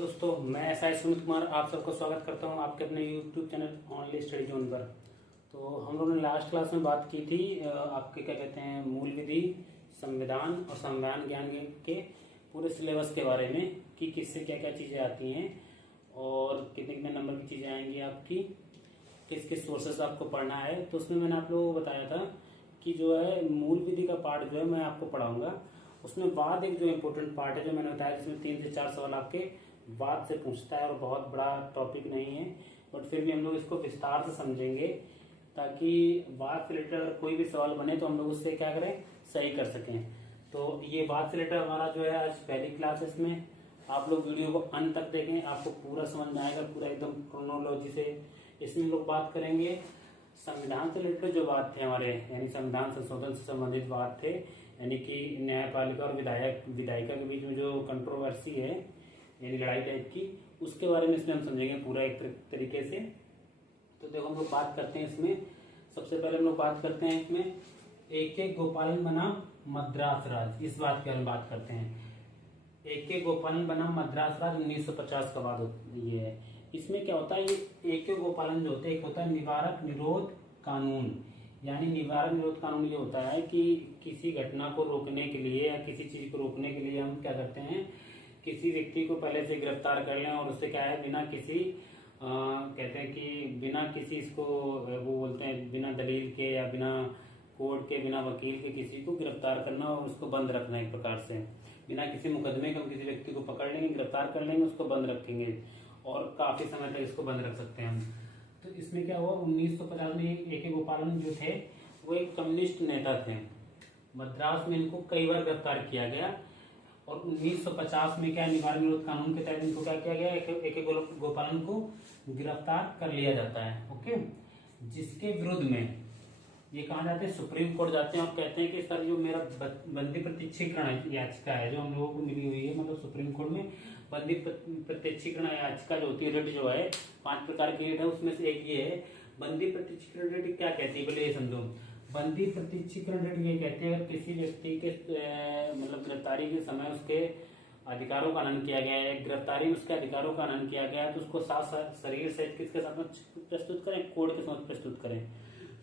दोस्तों, मैं एसआई सुमित कुमार आप सबका स्वागत करता हूं आपके अपने YouTube channel only study zone पर। तो हम लोगों ने लास्ट क्लास में बात की थी आपके क्या कहते हैं मूल विधि, संविधान और संविधान ज्ञान के पूरे सिलेबस के बारे में कि किससे क्या क्या चीज़ें आती हैं और कितने कितने नंबर की चीज़ें आएंगी आपकी, किस किस सोर्सेस आपको पढ़ना है। तो उसमें मैंने आप लोगों को बताया था कि जो है मूल विधि का पार्ट जो है मैं आपको पढ़ाऊंगा। उसमें बाद एक जो इम्पोर्टेंट पार्ट है जो मैंने बताया जिसमें 3 से 4 सवाल आपके बाद से पूछता है और बहुत बड़ा टॉपिक नहीं है, बट फिर भी हम लोग इसको विस्तार से समझेंगे ताकि बाद से रिलेटेड अगर कोई भी सवाल बने तो हम लोग उससे क्या करें, सही कर सकें। तो ये बाद से रिलेटेड हमारा जो है आज पहली क्लास है। इसमें आप लोग वीडियो को अंत तक देखें, आपको पूरा समझ में आएगा, पूरा एकदम क्रोनोलॉजी से। इसमें हम लोग बात करेंगे संविधान से रिलेटेड जो बात थे हमारे, यानी संविधान संशोधन से संबंधित बात थे, यानी कि न्यायपालिका और विधायिका के बीच में जो कंट्रोवर्सी है यानी लड़ाई टाइप की, उसके बारे में इसमें हम समझेंगे पूरा एक तरीके से। तो देखो हम लोग बात करते हैं इसमें, सबसे पहले हम लोग बात करते हैं इसमें A.K. गोपालन बनाम मद्रास राज, इस बात की हम बात करते हैं। A.K. गोपालन बनाम मद्रास राज 1950 का बाद ये है। इसमें क्या होता है, ये A.K. गोपालन जो होते हैं, एक होता है निवारक निरोध कानून। यानी निवारक निरोध कानून ये होता है कि किसी घटना को रोकने के लिए या किसी चीज को रोकने के लिए हम क्या करते हैं, किसी व्यक्ति को पहले से गिरफ्तार कर लें और उससे क्या है बिना किसी कहते हैं कि बिना किसी इसको वो बोलते हैं बिना दलील के या बिना कोर्ट के बिना वकील के किसी को गिरफ्तार करना और उसको बंद रखना। एक प्रकार से बिना किसी मुकदमे के हम किसी व्यक्ति को पकड़ लेंगे, गिरफ्तार कर लेंगे, उसको बंद रखेंगे और काफी समय तक इसको बंद रख सकते हैं हम। तो इसमें क्या हुआ, 1950 में A.K. गोपालन जो थे वो एक कम्युनिस्ट नेता थे। मद्रास में इनको कई बार गिरफ्तार किया गया और 1950 में क्या निवारक निरोध कानून के तहत इनको क्या किया गया, A.K. गोपालन को गिरफ्तार कर लिया जाता है। ओके, जिसके विरुद्ध में ये कहा जाते हैं, सुप्रीम कोर्ट जाते हैं और कहते हैं कि सर जो मेरा बंदी प्रत्यक्षीकरण याचिका है जो हम लोगों को मिली हुई है, मतलब सुप्रीम कोर्ट में बंदी प्रत्यक्षीकरण याचिका जो होती है, रिट जो है 5 प्रकार की रिट है, उसमें से एक ये है बंदी प्रत्यक्षीकरण रिट। क्या कहती है बोले ये समझो। बंदी प्रत्यक्षीकरण रिट ये कहते हैं अगर किसी व्यक्ति के मतलब गिरफ्तारी के समय उसके अधिकारों का हनन किया गया है, गिरफ्तारी में उसके अधिकारों का हनन किया गया है, तो उसको साथ शरीर सहित किसके साथ प्रस्तुत करें, कोर्ट के समक्ष प्रस्तुत करें।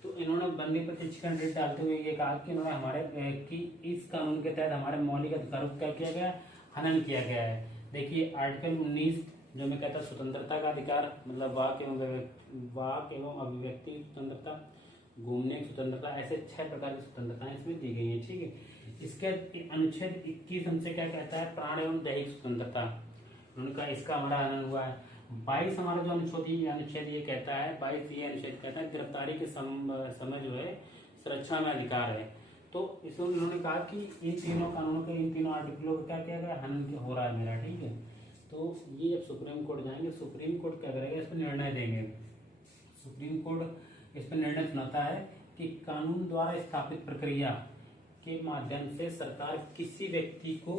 तो इन्होंने बंदी प्रत्यक्षीकरण रिट डालते हुए ये कहा कि इन्होंने हमारे कि इस कानून के तहत हमारे मौलिक अधिकारों को क्या किया गया, हनन किया गया है। देखिए आर्टिकल 19 जो मैं कहता स्वतंत्रता का अधिकार, मतलब वाक एवं अभिव्यक्ति की स्वतंत्रता, घूमने की स्वतंत्रता, ऐसे 6 प्रकार की स्वतंत्रताएं इसमें दी गई है। ठीक है, इसके अनुच्छेद 21 हमसे क्या कहता है, प्राण एवं दैहिक स्वतंत्रता, उनका इसका हमारा हनन हुआ है। 22 हमारा जो अनुच्छेद ये कहता है, 22 ये अनुच्छेद कहता है गिरफ्तारी के समय जो है सुरक्षा में अधिकार है। तो इसमें उन्होंने कहा कि इन तीनों कानूनों के, इन तीनों आर्टिकलों का क्या किया गया, हनन हो रहा है मेरा। ठीक है, तो ये जब सुप्रीम कोर्ट जाएंगे, सुप्रीम कोर्ट क्या करेगा, इस पर निर्णय देंगे। सुप्रीम कोर्ट इस पर निर्णय सुनाता है कि कानून द्वारा स्थापित प्रक्रिया के माध्यम से सरकार किसी व्यक्ति को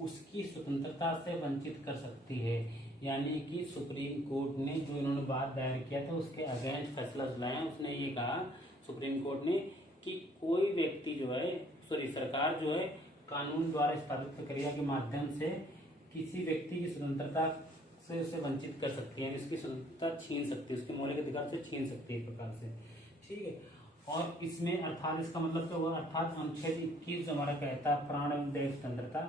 उसकी स्वतंत्रता से वंचित कर सकती है। यानी कि सुप्रीम कोर्ट ने जो इन्होंने बात दायर किया था उसके अगेंस्ट फैसला सुनाया। उसने ये कहा सुप्रीम कोर्ट ने कि कोई व्यक्ति जो है सरकार जो है कानून द्वारा स्थापित प्रक्रिया के माध्यम से किसी व्यक्ति की स्वतंत्रता से उसे वंचित कर सकती है, उसकी स्वतंत्रता छीन सकती है, उसके मौलिक अधिकार से छीन सकती है एक प्रकार से। ठीक है, और इसमें अर्थात इसका मतलब क्या हुआ, अर्थात अनुच्छेद 21 हमारा कहता है प्राण एवं दैहिक स्वतंत्रता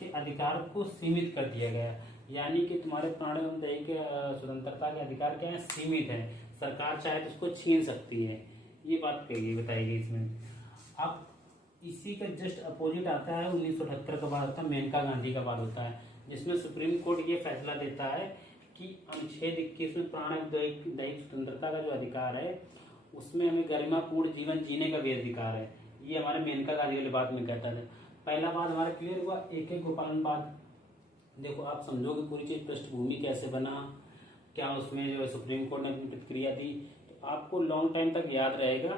के अधिकार को सीमित कर दिया गया। यानी कि तुम्हारे प्राण एवं दैहिक स्वतंत्रता के अधिकार क्या है, सीमित है, सरकार चाहे तो उसको छीन सकती है। ये बात कही बताई गई इसमें। अब इसी का जस्ट अपोजिट आता है 1978 का बाद होता है, मेनका गांधी का बाद होता है, जिसमें सुप्रीम कोर्ट ये फैसला देता है कि अनुच्छेद 21 में प्राण एवं दैहिक स्वतंत्रता का जो अधिकार है उसमें हमें गरिमापूर्ण जीवन जीने का भी अधिकार है। ये हमारे मेनका गांधी वाले बात में कहता है। पहला बात हमारा क्लियर हुआ। A.K. गोपालन बाद देखो आप समझोगे पूरी चीज, पृष्ठभूमि कैसे बना, क्या उसमें जो है सुप्रीम कोर्ट ने अपनी प्रतिक्रिया दी, तो आपको लॉन्ग टाइम तक याद रहेगा।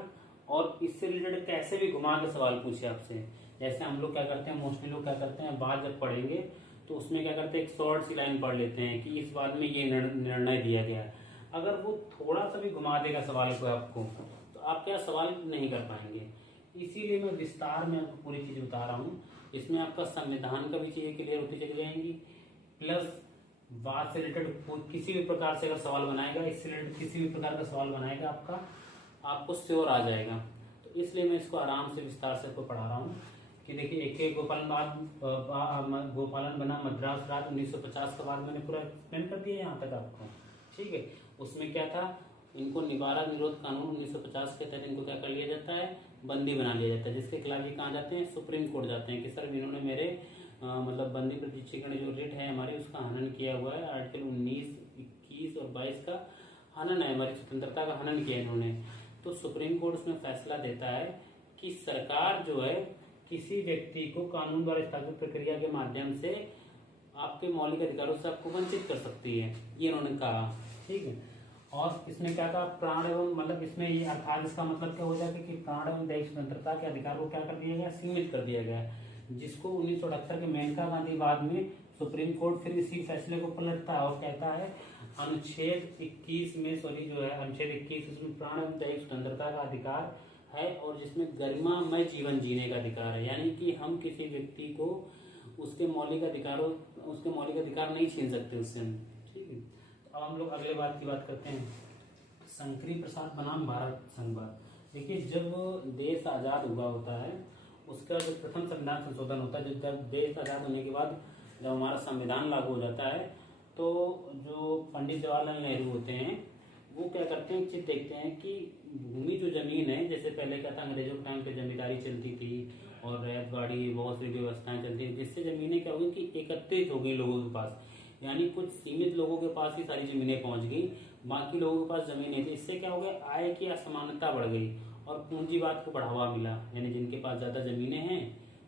और इससे रिलेटेड कैसे भी घुमा के सवाल पूछे आपसे, जैसे हम लोग क्या करते हैं, मोस्टली लोग क्या करते हैं, बात जब पढ़ेंगे तो उसमें क्या करते हैं, एक शॉर्ट सी लाइन पढ़ लेते हैं कि इस बात में ये निर्णय दिया गया है। अगर वो थोड़ा सा भी घुमा देगा सवाल को आपको, तो आप क्या सवाल नहीं कर पाएंगे। इसीलिए मैं विस्तार में आपको पूरी चीज बता रहा हूँ। इसमें आपका संविधान का भी चीजें क्लियर होती चली जाएंगी, प्लस बात से रिलेटेड किसी भी प्रकार से अगर सवाल बनाएगा, इससे रिलेटेड किसी भी प्रकार का सवाल बनाएगा आपको श्योर आ जाएगा। तो इसलिए मैं इसको आराम से विस्तार से आपको पढ़ा रहा हूँ कि देखिए, एक गोपालन बना मद्रास राज्य 1950 के बाद मैंने पूरा एक्सप्लेन कर दिया यहाँ तक आपको, ठीक है। उसमें क्या था, इनको निवारा निरोध कानून 1950 के तहत इनको क्या कर लिया जाता है, बंदी बना लिया जाता है, जिसके खिलाफ ये कहाँ जाते हैं, सुप्रीम कोर्ट जाते हैं कि सर इन्होंने मेरे मतलब बंदी प्रशिक्षण जो रिट है हमारे उसका हनन किया हुआ है, आर्टिकल 19, 21 और 22 का हनन है, हमारी स्वतंत्रता का हनन किया इन्होंने। तो सुप्रीम कोर्ट उसमें फैसला देता है कि सरकार जो है किसी व्यक्ति को कानून द्वारा स्थापित प्रक्रिया के माध्यम से आपके मौलिक अधिकारों से आपको वंचित कर सकती है, ये उन्होंने कहा, ठीक है। और इसमें क्या था, प्राण एवं मतलब इसमें ये अर्थात इसका मतलब क्या हो जाएगा कि प्राण एवं दैहिक स्वतंत्रता के अधिकार को क्या कर दिया गया, सीमित कर दिया गया, जिसको 1978 के मेनका गांधी बाद में सुप्रीम कोर्ट फिर इसी फैसले को पलटता है और कहता है अनुच्छेद 21 में जो है अनुच्छेद 21 उसमें प्राण एवं दैहिक स्वतंत्रता का अधिकार है और जिसमें गरिमामय जीवन जीने का अधिकार है, यानी कि हम किसी व्यक्ति को उसके मौलिक अधिकार नहीं छीन सकते उससे, ठीक है। तो अब हम लोग अगले बात की बात करते हैं, शंकरी प्रसाद बनाम भारत संघवाद। देखिए, जब देश आज़ाद हुआ होता है उसका जो प्रथम संविधान संशोधन होता है, जब देश आज़ाद होने के बाद जब हमारा संविधान लागू हो जाता है तो जो पंडित जवाहरलाल नेहरू होते हैं वो क्या करते हैं, चीज देखते हैं कि भूमि जो जमीन है, जैसे पहले क्या था, अंग्रेजों के टाइम पे जमींदारी चलती थी और रैयत बाड़ी बहुत सी व्यवस्थाएं चलती थी, जिससे जमीनें क्या हो गई कि एकत्रित हो गई लोगों के पास, यानी कुछ सीमित लोगों के पास ही सारी जमीनें पहुंच गई, बाकी लोगों के पास जमीन नहीं थी। इससे क्या हो गया, आय की असमानता बढ़ गई और पूंजीवाद को बढ़ावा मिला, यानी जिनके पास ज्यादा जमीनें हैं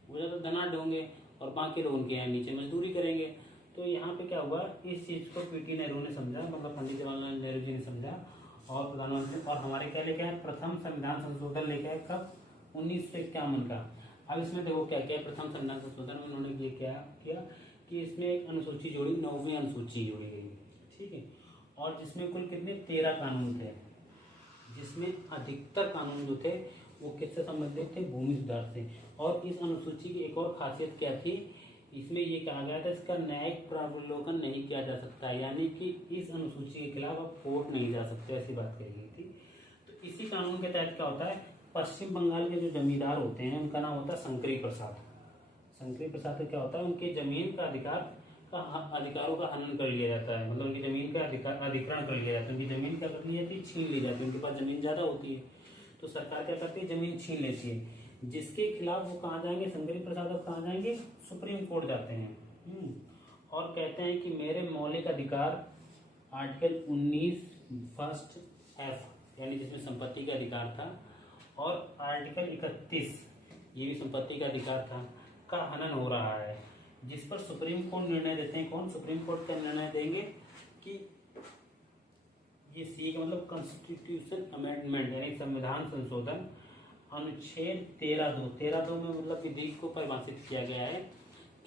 वो ज्यादा धनाढ्य होंगे और बाकी लोग उनके यहाँ नीचे मजदूरी करेंगे। तो यहाँ पे क्या हुआ, इस चीज को पीटी नेहरू ने समझा, मतलब पंडित जवाहरलाल नेहरू जी ने समझा और प्रधानमंत्री और हमारे क्या लेके आए, प्रथम संविधान संशोधन लेके आए, कब, 1951 का। अब इसमें देखो क्या क्या, प्रथम संविधान संशोधन में उन्होंने ये क्या किया कि इसमें एक अनुसूची जोड़ी, 9वीं अनुसूची जोड़ी गई, ठीक है। और जिसमें कुल कितने 13 कानून थे, जिसमें अधिकतर कानून जो थे वो किससे संबंधित थे, भूमि सुधार से। और इस अनुसूची की एक और खासियत क्या थी, इसमें ये कहा गया था इसका न्यायिक पुनर्विलोकन नहीं किया जा सकता, यानी कि इस अनुसूची के खिलाफ आप कोर्ट नहीं जा सकते, ऐसी बात कही गई थी। तो इसी कानून के तहत क्या होता है, पश्चिम बंगाल के जो जमींदार होते हैं उनका नाम होता है शंकरी प्रसाद। शंकरी प्रसाद का क्या होता है, उनके जमीन का अधिकारों का हनन कर लिया जाता है, मतलब उनकी जमीन का अधिग्रहण कर लिया जाता है, उनकी जमीन क्या कर ली जाती है, छीन ली जाती है, उनके पास जमीन ज्यादा होती है तो सरकार क्या करती है, जमीन छीन लेती है, जिसके खिलाफ वो कहाँ जाएंगे, शंकरी प्रसाद अब कहाँ जाएंगे, सुप्रीम कोर्ट जाते हैं और कहते हैं कि मेरे मौलिक अधिकार आर्टिकल 19 फर्स्ट F यानी जिसमें संपत्ति का अधिकार था और आर्टिकल 31 ये भी संपत्ति का अधिकार था का हनन हो रहा है, जिस पर सुप्रीम कोर्ट निर्णय देते हैं। कौन, सुप्रीम कोर्ट का निर्णय देंगे कि ये सी का मतलब कॉन्स्टिट्यूशन अमेंडमेंट यानी संविधान संशोधन अनुच्छेद 13(2) में मतलब विधि को परिभाषित किया गया है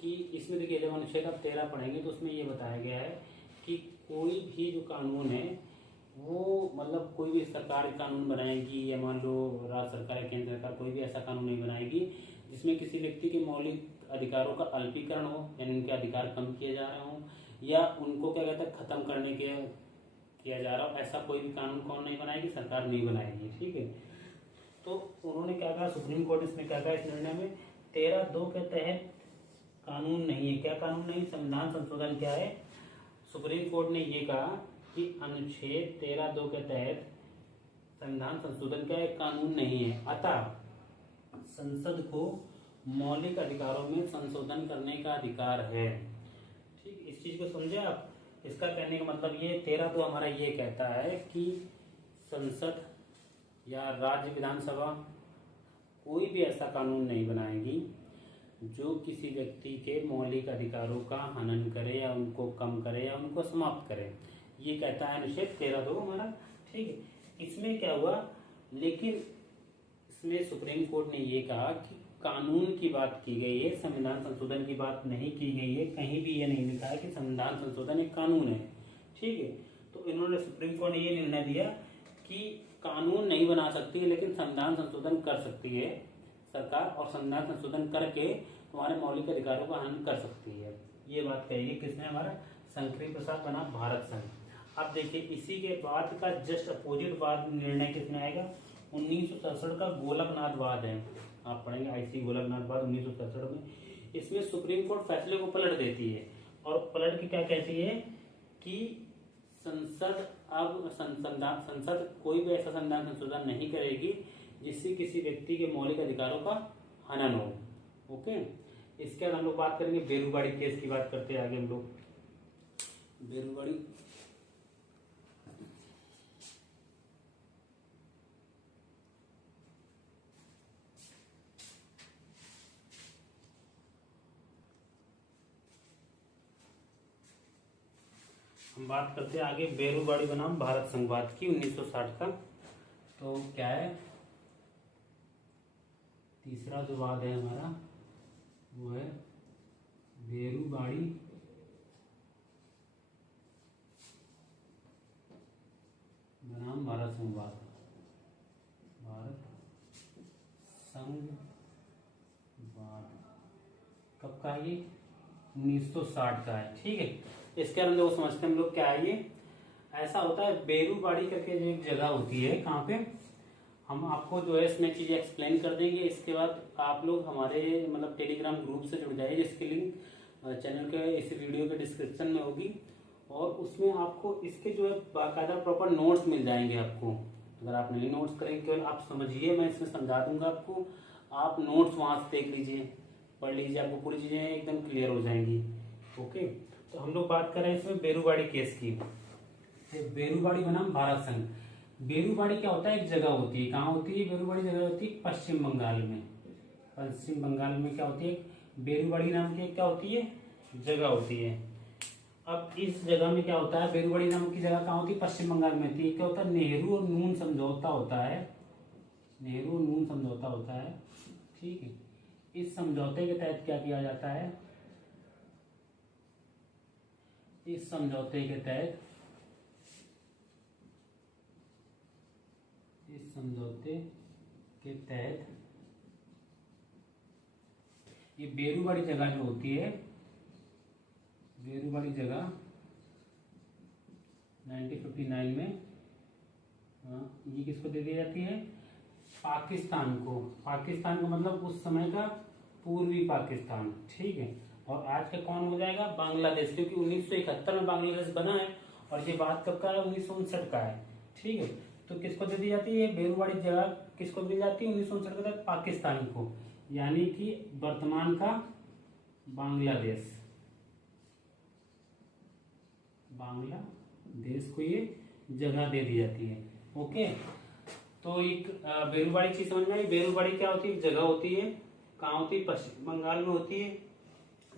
कि इसमें देखिए जब अनुच्छेद आप 13 पढ़ेंगे तो उसमें ये बताया गया है कि कोई भी जो कानून है वो मतलब कोई भी सरकार कानून बनाएगी या मान लो राज्य सरकार या केंद्र सरकार कोई भी ऐसा कानून नहीं बनाएगी जिसमें किसी व्यक्ति के मौलिक अधिकारों का अल्पीकरण हो, यानी उनके अधिकार कम किए जा रहे हों या उनको क्या कहते हैं खत्म करने के किया जा रहा हो, ऐसा कोई भी कानून कौन नहीं बनाएगी, सरकार नहीं बनाएगी, ठीक है। तो उन्होंने क्या कहा, सुप्रीम कोर्ट इसमें क्या कहा इस निर्णय में, 13(2) के तहत कानून नहीं है। क्या कानून नहीं, संविधान संशोधन क्या है, सुप्रीम कोर्ट ने ये कहा कि अनुच्छेद 13(2) के तहत संविधान संशोधन क्या है, कानून नहीं है, अतः संसद को मौलिक अधिकारों में संशोधन करने का अधिकार है, ठीक। इस चीज को समझे आप, इसका कहने का मतलब ये 13(2) हमारा ये कहता है कि संसद या राज्य विधानसभा कोई भी ऐसा कानून नहीं बनाएगी जो किसी व्यक्ति के मौलिक अधिकारों का हनन करे या उनको कम करे या उनको समाप्त करे, ये कहता है अनुच्छेद 13(2) हमारा, ठीक है। इसमें क्या हुआ, लेकिन इसमें सुप्रीम कोर्ट ने ये कहा कि कानून की बात की गई है, संविधान संशोधन की बात नहीं की गई है, कहीं भी ये नहीं लिखा है कि संविधान संशोधन एक कानून है, ठीक है। तो इन्होंने सुप्रीम कोर्ट ने ये निर्णय दिया कि कानून नहीं बना सकती है लेकिन संविधान संशोधन कर सकती है सरकार, और संविधान संशोधन करके हमारे मौलिक अधिकारों का हनन कर सकती है, ये बात कही है किसने, हमारा शंकरी प्रसाद बना भारत संघ। अब देखिए इसी के बाद का जस्ट अपोजिट वाद निर्णय किसने आएगा, 1967 का गोलकनाथ वाद है, आप पढ़ेंगे आईसी गोलकनाथ वाद 1967 में। इसमें सुप्रीम कोर्ट फैसले को पलट देती है और पलट के क्या कहती है कि संसद अब संसद कोई भी ऐसा संविधान संशोधन नहीं करेगी जिससे किसी व्यक्ति के मौलिक अधिकारों का हनन हो। ओके, इसके बाद हम लोग बात करेंगे बेरूबाड़ी केस की, बात करते हैं आगे हम लोग। बेरूबाड़ी हम बात करते हैं आगे बेरूबाड़ी बनाम भारत संघवाद की 1960 का। तो क्या है, तीसरा जो वाद है हमारा वो है बेरूबाड़ी बनाम भारत संघवाद। भारत संघवाद कब का है ये, 1960 का है। ठीक है, इसके अंदर वो समझते हैं हम लोग क्या है ये। ऐसा होता है बेरूबाड़ी करके जो एक जगह होती है, कहाँ पे, हम आपको जो है इसमें चीजें एक्सप्लेन कर देंगे। इसके बाद आप लोग हमारे मतलब टेलीग्राम ग्रुप से जुड़ जाइए, जिसकी लिंक चैनल के इस वीडियो के डिस्क्रिप्शन में होगी, और उसमें आपको इसके जो है बाकायदा प्रॉपर नोट्स मिल जाएंगे आपको। अगर आप नहीं नोट्स करेंगे, केवल आप समझिए, मैं इसमें समझा दूंगा आपको, आप नोट्स वहां से देख लीजिए, पढ़ लीजिए, आपको पूरी चीजें एकदम क्लियर हो जाएंगी। ओके, तो हम लोग बात कर रहे हैं इसमें बेरूबाड़ी केस की। बेरूबाड़ी बनाम भारत संघ। बेरूबाड़ी क्या होता है, एक जगह होती है, कहाँ होती है बेरूबाड़ी, जगह होती है पश्चिम बंगाल में। पश्चिम बंगाल में क्या होती है, बेरूबाड़ी नाम की क्या होती है, जगह होती है। अब इस जगह में क्या होता है, बेरूबाड़ी नाम की जगह कहाँ होती है, पश्चिम बंगाल में होती है। क्या होता है, नेहरू और नून समझौता होता है, नेहरू और नून समझौता होता है। ठीक है, इस समझौते के तहत क्या किया जाता है, इस समझौते के तहत, इस समझौते के तहत ये बेरूबाड़ी जगह जो होती है, बेरूबाड़ी जगह 1959 में ये किसको दे दी जाती है, पाकिस्तान को। पाकिस्तान का मतलब उस समय का पूर्वी पाकिस्तान। ठीक है, और आज का कौन हो जाएगा, बांग्लादेश, क्योंकि 1971 में बांग्लादेश बना है और ये बात कब का है, 1959 का है। ठीक है, तो किसको दे दी जाती है बेरूबाड़ी जगह, किसको दी जाती है 1959 के तक, पाकिस्तान को, यानी कि वर्तमान का बांग्लादेश, बांग्लादेश को ये जगह दे दी जाती है। ओके, तो एक बेरूबाड़ी चीज समझ में आई। बेरूबाड़ी क्या होती है, जगह होती है, कहाँ होती है, पश्चिम बंगाल में होती है।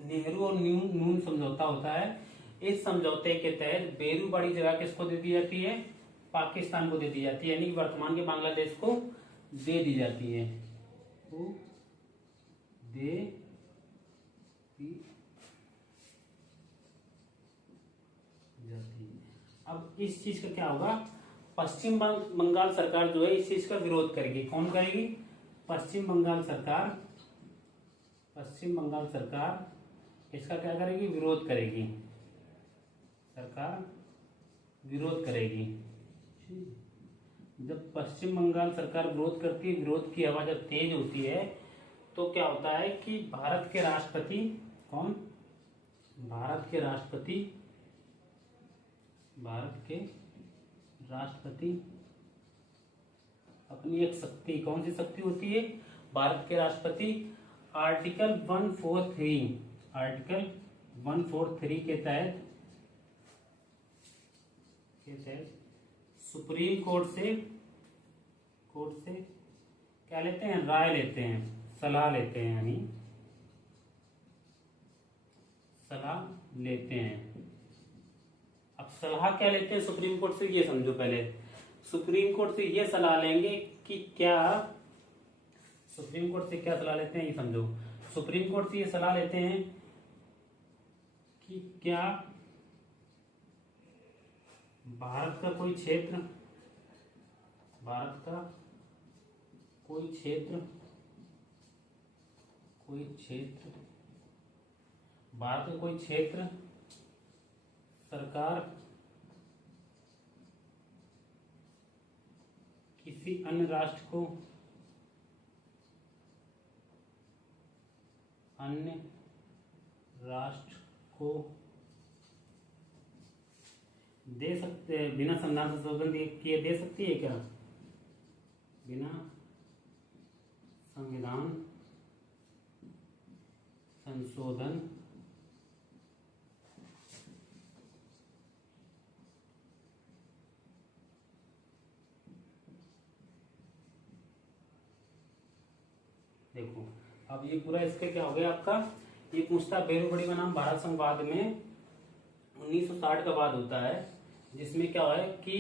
नेहरू और नून समझौता होता है। इस समझौते के तहत बेरूबाड़ी जगह किसको दे दी जाती है, पाकिस्तान को दे दी जाती है, यानी कि वर्तमान के बांग्लादेश को दे दी जाती है, तो दे दी जाती है। अब इस चीज का क्या होगा, पश्चिम बंगाल सरकार जो है इस चीज का विरोध करेगी। कौन करेगी, पश्चिम बंगाल सरकार, पश्चिम बंगाल सरकार इसका क्या करेगी, विरोध करेगी, सरकार विरोध करेगी। जब पश्चिम बंगाल सरकार विरोध करती है, विरोध की आवाज जब तेज होती है, तो क्या होता है कि भारत के राष्ट्रपति, कौन, भारत के राष्ट्रपति, भारत के राष्ट्रपति अपनी एक शक्ति, कौन सी शक्ति होती है, भारत के राष्ट्रपति आर्टिकल 143, आर्टिकल 143 के तहत सुप्रीम कोर्ट से क्या लेते हैं, राय लेते हैं, सलाह लेते हैं, यानी सलाह लेते हैं। अब सलाह क्या लेते हैं सुप्रीम कोर्ट से, ये समझो पहले। सुप्रीम कोर्ट से ये सलाह लेंगे कि क्या, सुप्रीम कोर्ट से क्या सलाह लेते हैं ये समझो। सुप्रीम कोर्ट से ये सलाह लेते हैं कि क्या भारत का कोई क्षेत्र, भारत का कोई क्षेत्र, भारत का कोई क्षेत्र सरकार किसी अन्य राष्ट्र को दे सकते, बिना संविधान संशोधन किए दे सकती है क्या? बिना संविधान संशोधन देखो, अब ये पूरा इसके क्या हो गया आपका, ये पूछता बेरुबड़ी बनाम भारत संवाद में 1960 का बाद होता है, जिसमें क्या है कि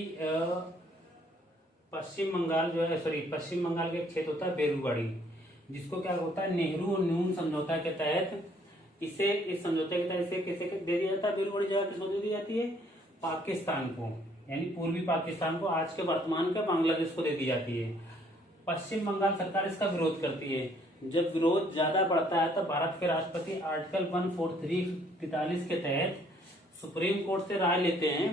पश्चिम बंगाल जो है, पश्चिम बंगाल का एक क्षेत्र होता है बेरुबड़ी, जिसको क्या होता है नेहरू और न्यून समझौता के तहत इस समझौते के तहत इसे किसे दे दिया जाता है, बेरुबड़ी जगह किसको दे दी जाती है? पाकिस्तान को, यानी पूर्वी पाकिस्तान को, आज के वर्तमान के बांग्लादेश को दे दी जाती है। पश्चिम बंगाल सरकार इसका विरोध करती है। जब विरोध ज्यादा बढ़ता है तो भारत के राष्ट्रपति आर्टिकल 143 के तहत सुप्रीम कोर्ट से राय लेते हैं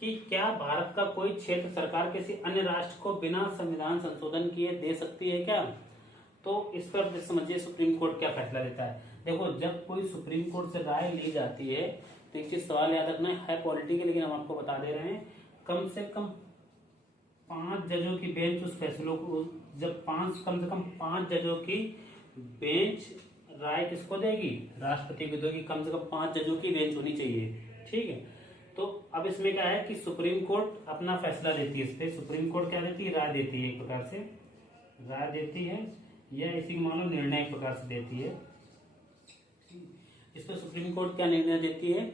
कि क्या भारत का कोई क्षेत्र सरकार किसी अन्य राष्ट्र को बिना संविधान संशोधन किए दे सकती है क्या? तो इस पर समझिए सुप्रीम कोर्ट क्या फैसला देता है। देखो, जब कोई सुप्रीम कोर्ट से राय ली जाती है तो एक चीज सवाल याद रखना है पॉलिटिकल, लेकिन हम आपको बता दे रहे हैं, कम से कम 5 जजों की बेंच उस फैसलों को, जब कम से कम 5 जजों की बेंच राय किसको देगी? राष्ट्रपति को देगी। कम से कम 5 जजों की बेंच होनी चाहिए, ठीक है। तो अब इसमें क्या है कि सुप्रीम कोर्ट अपना फैसला देती है, इस पे सुप्रीम कोर्ट क्या देती है? राय देती है, एक प्रकार से राय देती है, या इसी मान लो निर्णय एक प्रकार से देती है। इस पर सुप्रीम कोर्ट क्या निर्णय देती है?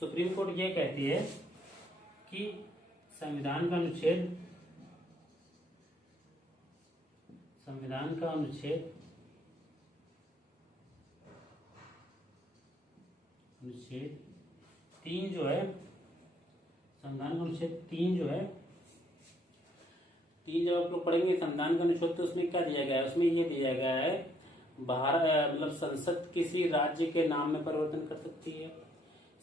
सुप्रीम कोर्ट ये कहती है कि संविधान का अनुच्छेद 3 जो है, संविधान का अनुच्छेद 3 जो है, 3 जब आप लोग पढ़ेंगे संविधान का अनुच्छेद, तो उसमें क्या दिया गया है? उसमें ये दिया गया है, मतलब संसद किसी राज्य के नाम में परिवर्तन कर सकती है,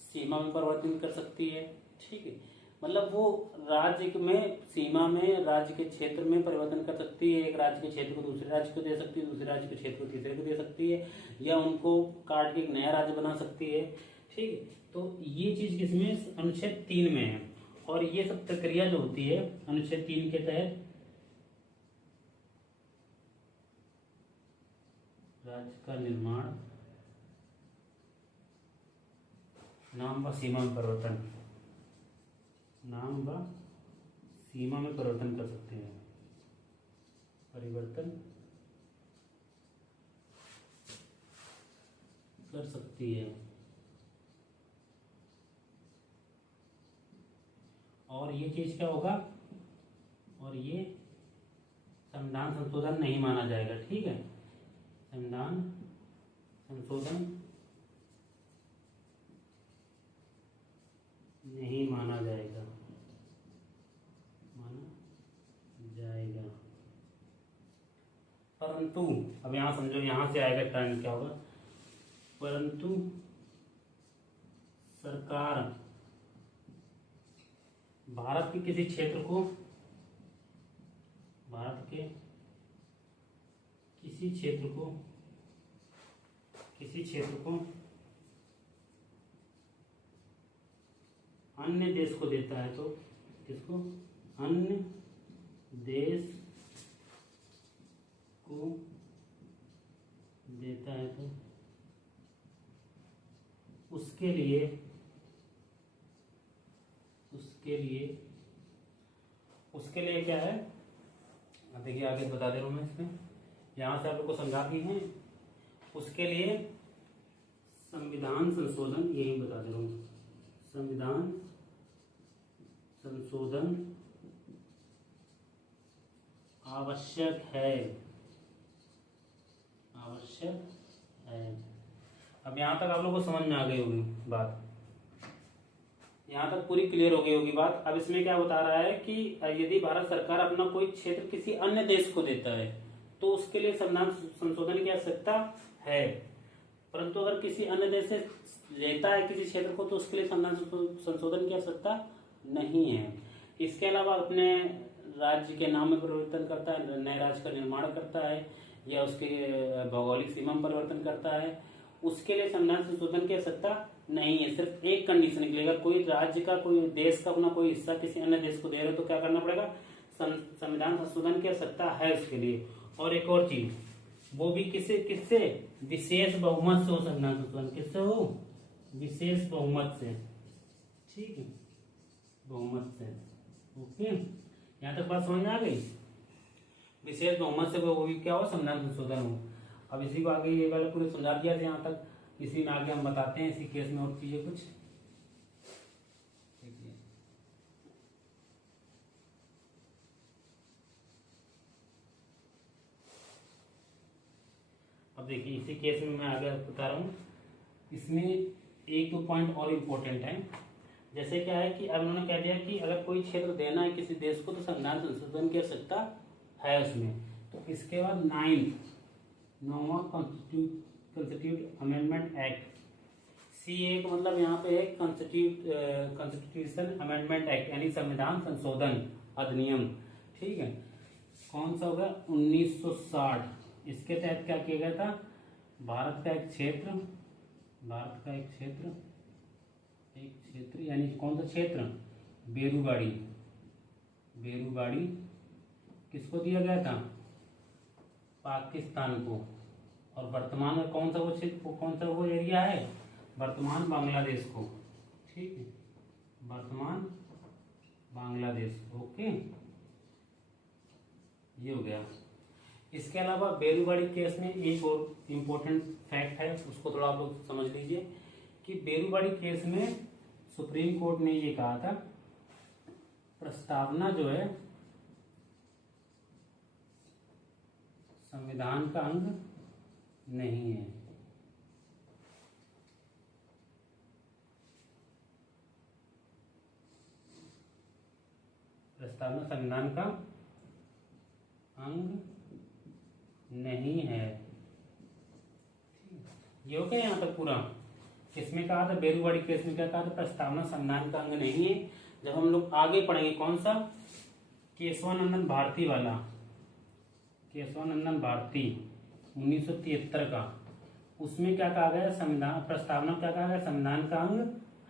सीमा में परिवर्तन कर सकती है, ठीक है। मतलब वो राज्य में, सीमा में, राज्य के क्षेत्र में परिवर्तन कर सकती है। एक राज्य के क्षेत्र को दूसरे राज्य को दे सकती है, दूसरे राज्य के क्षेत्र को तीसरे को दे सकती है, या उनको काट के एक नया राज्य बना सकती है, ठीक है। तो ये चीज किसमें? अनुच्छेद 3 में है। और ये सब प्रक्रिया जो होती है अनुच्छेद 3 के तहत, राज्य का निर्माण, नाम व सीमा में परिवर्तन, नाम व सीमा में परिवर्तन कर सकते हैं, परिवर्तन कर सकती है। और ये चीज क्या होगा? और ये संविधान संशोधन नहीं माना जाएगा, ठीक है। संविधान संशोधन नहीं माना जाएगा, परंतु अब यहां समझो, यहां से आएगा टर्न क्या होगा? परंतु सरकार भारत के किसी क्षेत्र को, भारत के किसी क्षेत्र को अन्य देश को देता है, तो किसको? अन्य देश को देता है, तो उसके लिए क्या है? अब देखिए आगे बता दे रहा हूं मैं, इसमें यहां से आप लोग को समझा दी है। उसके लिए संविधान संशोधन, यही बता दे रहा हूं, संविधान संशोधन आवश्यक है। अब यहां तक आप लोगों को समझ में आ गई होगी बात, यहां तक पूरी क्लियर हो गई होगी बात। अब इसमें क्या बता रहा है कि यदि भारत सरकार अपना कोई क्षेत्र किसी अन्य देश को देता है तो उसके लिए संविधान संशोधन की आवश्यकता है, परंतु अगर किसी अन्य देश से लेता है किसी क्षेत्र को तो उसके लिए संविधान संशोधन की आवश्यकता नहीं है। इसके अलावा अपने राज्य के नाम में परिवर्तन करता है, नए राज्य का निर्माण करता है या उसके भौगोलिक सीमा में परिवर्तन करता है, उसके लिए संविधान संशोधन की आवश्यकता नहीं है। सिर्फ एक कंडीशन के लिए, अगर कोई राज्य का, कोई देश का अपना कोई हिस्सा किसी अन्य देश को दे रहे हो तो क्या करना पड़ेगा, संविधान संशोधन की आवश्यकता है उसके लिए। और एक और चीज, वो भी किससे विशेष बहुमत से हो संविधान संशोधन, किससे हो, विशेष बहुमत से, ठीक है, बहुमत से। ओके, यहाँ तक बात समझ में आ गई। विशेष बहुमत से वो भी क्या हो, संविधान संशोधन हो। अब इसी को आगे ये वाला पूरे समझा दिया था यहाँ तक, इसी में आगे हम बताते हैं इसी केस में और चीजें कुछ। अब देखिए इसी केस में मैं आगे बता रहा हूँ, इसमें एक दो पॉइंट और इम्पोर्टेंट है। जैसे क्या है कि अब उन्होंने कह दिया कि अगर कोई क्षेत्र देना है किसी देश को तो संविधान संशोधन की आवश्यकता है उसमें। तो इसके बाद नौवां कॉन्स्टिट्यूट अमेंडमेंट एक्ट, CA का मतलब यहाँ पे है कॉन्स्टिट्यूशन अमेंडमेंट एक्ट, यानी संविधान संशोधन अधिनियम, ठीक है। कौन सा होगा, 1960। इसके तहत क्या किया गया था, भारत का एक क्षेत्र यानी कौन सा क्षेत्र, बेरूबाड़ी किसको दिया गया था, पाकिस्तान को। और वर्तमान में कौन सा वो क्षेत्र, कौन सा वो एरिया है, वर्तमान बांग्लादेश को, ठीक है, वर्तमान बांग्लादेश। ओके, ये हो गया। इसके अलावा बेरूबाड़ी केस में एक और इम्पोर्टेंट फैक्ट है, उसको थोड़ा आप लोग समझ लीजिए कि बेरूबाड़ी केस में सुप्रीम कोर्ट ने ये कहा था, प्रस्तावना जो है संविधान का अंग नहीं है। प्रस्तावना संविधान का अंग नहीं है। ये हो गया यहाँ तक पूरा। किसमें कहा था, बेरूबाड़ी केस में क्या कहा था, प्रस्तावना संविधान का अंग नहीं है। जब हम लोग आगे पढ़ेंगे कौन सा, केशवानंदन भारती वाला, केशवानंदन भारती 1973 का, उसमें क्या कहा गया, संविधान प्रस्तावना क्या कहा गया, संविधान का अंग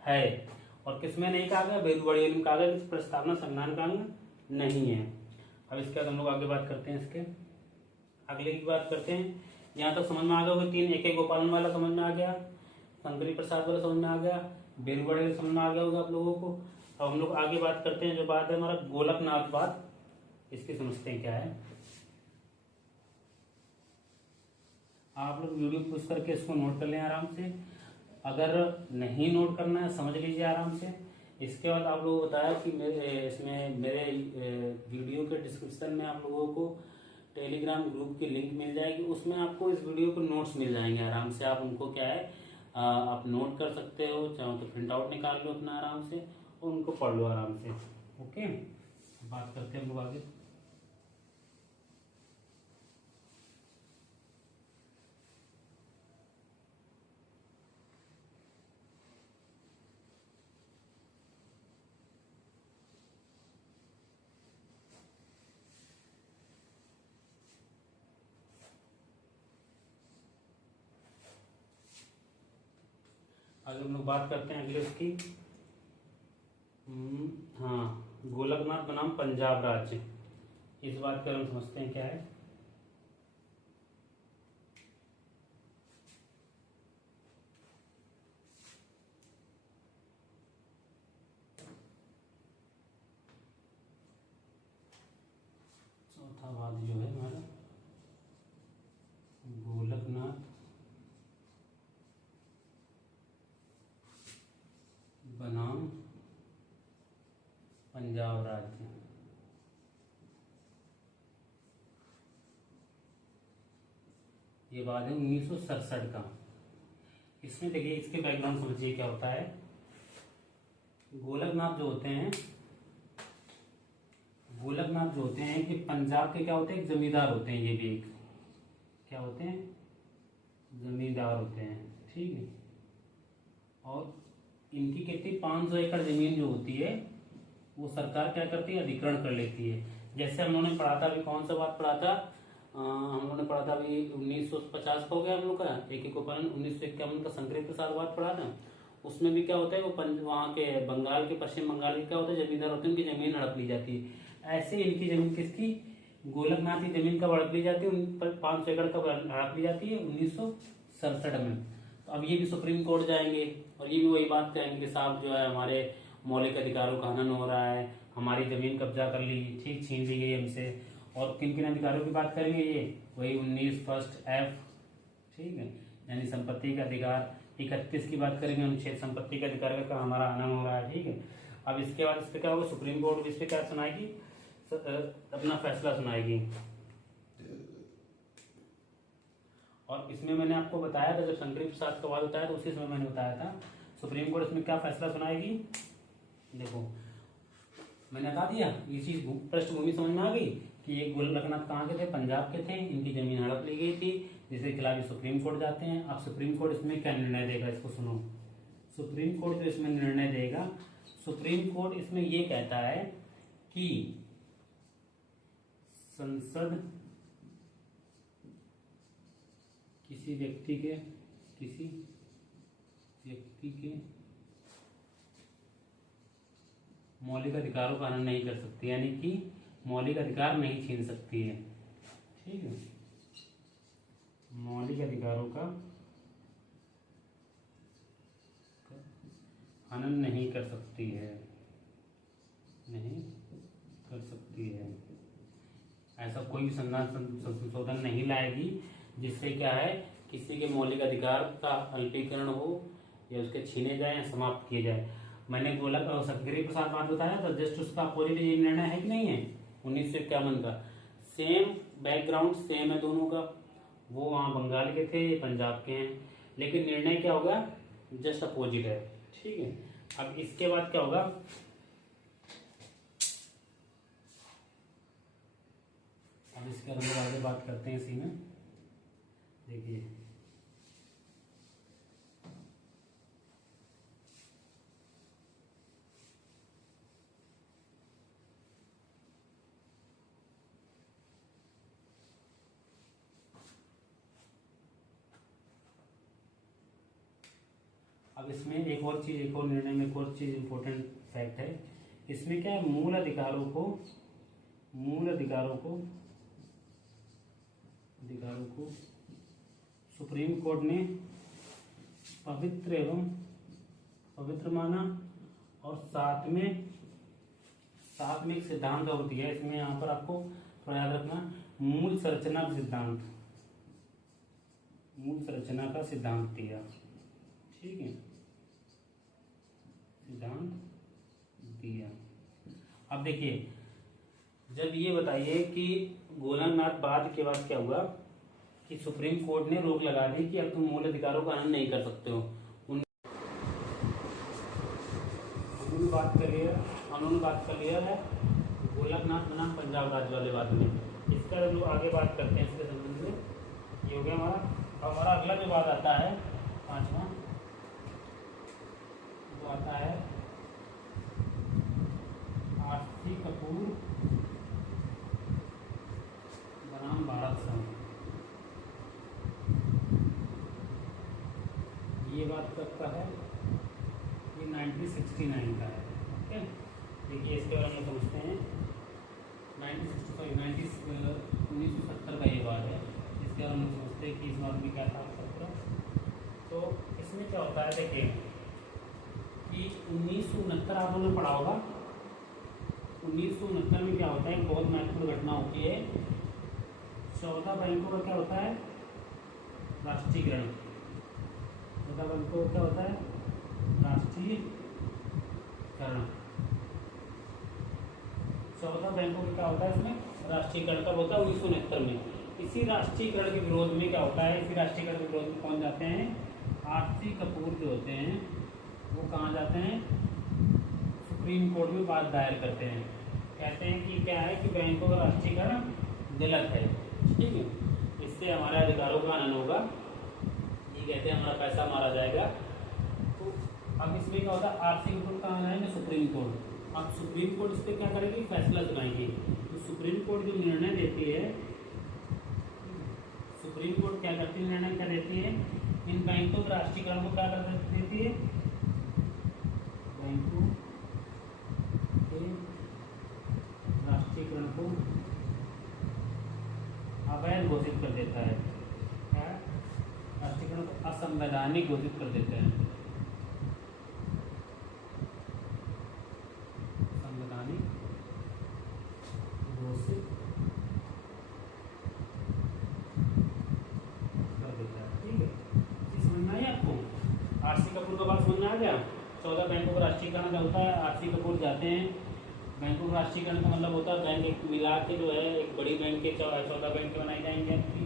है। और किसमें नहीं कहा गया, बेरूबाड़ी में कहा गया कि प्रस्तावना संविधान का अंग नहीं है। अब इसके बाद हम लोग आगे बात करते हैं, इसके अगले की बात करते हैं। यहाँ तक समझ में आ गया होगा, 3 AK गोपालन वाला समझ में आ गया, शंकरी प्रसाद वाला समझ में आ गया, बेरूबाड़ी वाला समझ में आ गया होगा आप लोगों को। अब हम लोग आगे बात करते हैं, जो बात है हमारा गोलकनाथ बात, इसकी समझते हैं क्या है। आप लोग वीडियो पुश करके इसको नोट कर लें आराम से, अगर नहीं नोट करना है समझ लीजिए आराम से। इसके बाद आप लोगों को बताया कि मेरे वीडियो के डिस्क्रिप्शन में आप लोगों को टेलीग्राम ग्रुप की लिंक मिल जाएगी, उसमें आपको इस वीडियो को नोट्स मिल जाएंगे आराम से। आप उनको क्या है, आप नोट कर सकते हो, चाहो तो प्रिंट आउट निकाल लो अपना आराम से और उनको पढ़ लो आराम से। ओके, बात करते हैं हम लोग आगे। आगे हम लोग बात करते हैं अगले उसकी। हाँ, गोलकनाथ बनाम पंजाब राज्य, इस बात का हम समझते हैं क्या है। चौथा वाद जो है हमारा गोलकनाथ बनाम पंजाब राज्य। ये बात है 1967 का। इसमें देखिए, इसके बैकग्राउंड समझिए क्या होता है। गोलकनाथ जो होते हैं, कि पंजाब के क्या होते हैं, जमींदार होते हैं। ये भी एक क्या होते हैं, जमींदार होते हैं, ठीक है। और इनकी कितनी 500 एकड़ जमीन जो होती है वो सरकार क्या करती है, अधिग्रहण कर लेती है। जैसे हम लोगों ने पढ़ा था, अभी कौन सा बात पढ़ा था, हम लोगों ने पढ़ा था अभी 1950 का हो गया हम लोग का, एक उपकरण 1951 का संकरित प्रसाद वाद पढ़ा था। उसमें भी क्या होता है, वो वहाँ के बंगाल के, पश्चिम बंगाल के क्या होता है, जमींदार होते हैं, उनकी जमीन हड़प ली जाती है। ऐसे इनकी जमीन किसकी, गोलकनाथ की जमीन कब हड़प ली जाती है, उन पर 500 एकड़ कब हड़प ली जाती है, 1967 में। तो अब ये भी सुप्रीम कोर्ट जाएंगे और ये भी वही बात कहेंगे कि साहब जो है हमारे मौलिक अधिकारों का हनन हो रहा है, हमारी जमीन कब्जा कर ली, ठीक छीन ली गई हमसे। और किन किन अधिकारों की बात करेंगे, ये वही 19 फर्स्ट F, ठीक है, यानी संपत्ति का अधिकार। 31 की बात करेंगे, अनुच्छेद संपत्ति का अधिकार का हमारा हनन हो रहा है, ठीक है। अब इसके बाद इस पर क्या होगा, सुप्रीम कोर्ट इस पर क्या सुनाएगी, अपना फैसला सुनाएगी। और इसमें मैंने आपको बताया था, जब संकरित प्रसाद का वाद बताया तो उसी समय मैंने बताया था सुप्रीम कोर्ट इसमें क्या फैसला सुनाएगी। देखो मैंने बता दिया, ये चीज पृष्ठभूमि समझ में आ गई कि ये गोलकनाथ कहाँ के थे, पंजाब के थे, इनकी जमीन हड़प ली गई थी, जिसके खिलाफ ये सुप्रीम कोर्ट जाते हैं। अब सुप्रीम कोर्ट इसमें क्या निर्णय देगा, इसको सुनो। सुप्रीम कोर्ट जो इसमें निर्णय देगा, सुप्रीम कोर्ट इसमें ये कहता है कि संसद किसी व्यक्ति के मौलिक अधिकारों का हनन नहीं कर सकती, यानी कि मौलिक अधिकार नहीं छीन सकती है, ठीक है। मौलिक अधिकारों का हनन नहीं कर सकती है, नहीं कर सकती है। ऐसा कोई भी संशोधन नहीं लाएगी जिससे क्या है, किसी के मौलिक अधिकार का अल्पीकरण हो या उसके छीने जाए या समाप्त किए जाए। मैंने संकरित प्रसाद बात बताया था, जस्ट उसका अपोजिट ये निर्णय है कि नहीं है 1951 का। सेम बैकग्राउंड सेम है दोनों का, वो वहाँ बंगाल के थे, ये पंजाब के हैं, लेकिन निर्णय क्या होगा, जस्ट अपोजिट है, ठीक है। अब इसके बाद क्या होगा, अब इसके अंदर आगे बात करते हैं इसी में। देखिए अब इसमें एक और निर्णय में एक और चीज इंपॉर्टेंट फैक्ट है। इसमें क्या है, मूल अधिकारों को सुप्रीम कोर्ट ने पवित्र माना, और साथ में एक सिद्धांत और दिया इसमें, यहाँ पर आपको थोड़ा याद रखना, मूल संरचना का सिद्धांत दिया, ठीक है, सिद्धांत दिया। अब देखिए, जब ये बताइए कि गोलकनाथ बाद के बाद क्या हुआ कि सुप्रीम कोर्ट ने रोक लगा दी कि अब तुम मूल अधिकारों का हनन नहीं कर सकते हो। उन्होंने बात कर लिया है गोलकनाथ बनाम पंजाब राज्य वाले बात में। इसका जो आगे बात करते हैं इसके संबंध में, ये हो गया हमारा अगला जो बात आता है, 5वां वो आता है आरसी कपूर बनाम भारत संघ। ये बात कब का है, ये 1969 का है, ओके। देखिए इसके बारे में समझते हैं, 1970 का ये बात है, इसके बारे में समझते हैं कि इस बात में क्या था 70। तो इसमें क्या होता है, देखिए कि 1969 आप लोगों ने पढ़ा होगा। 1969 में क्या होता है, बहुत महत्वपूर्ण घटना होती है। 14 बैंकों का क्या होता है, राष्ट्रीयकरण। 14 बैंकों का क्या होता है, राष्ट्रीयकरण। 14 बैंकों का क्या होता है इसमें, राष्ट्रीयकरण कब होता है, 1969 में। इसी राष्ट्रीयकरण के विरोध में क्या होता है, इसी राष्ट्रीयकरण के विरोध में कौन जाते हैं, आरसी कपूर जो होते हैं वो कहाँ जाते हैं, सुप्रीम कोर्ट में बात दायर करते हैं। कहते हैं कि क्या है कि बैंकों का राष्ट्रीयकरण गलत है, ठीक है, इससे हमारे अधिकारों का हनन होगा, ये कहते हैं हमारा पैसा मारा जाएगा। तो अब इसमें क्या होता है, आरसी कोर्ट का आना है सुप्रीम कोर्ट। अब सुप्रीम कोर्ट इस पर क्या करेगी, फैसला सुनाएगी। तो सुप्रीम कोर्ट जो निर्णय देती है, सुप्रीम कोर्ट क्या करती है, निर्णय क्या देती है, इन बैंकों के राष्ट्रीयकरण को क्या कर देती है, बैंकों के राष्ट्रीयकरण को अवैध घोषित कर देता है। क्या, राष्ट्रीयकरण को असंवैधानिक घोषित कर देते हैं, संवैधानिक घोषित कर देता है। ठीक है, ये समझ में आई आपको? आरसी कपूर का बात समझ में आ गया। 14 बैंकों का राष्ट्रीयकरण क्या होता है, आरसी कपूर जाते हैं, बैंकों का राष्ट्रीयकरण का मतलब होता है बैंक एक मिला के जो है एक बड़ी बैंक के 14 बैंक बनाई जाएंगे आपकी।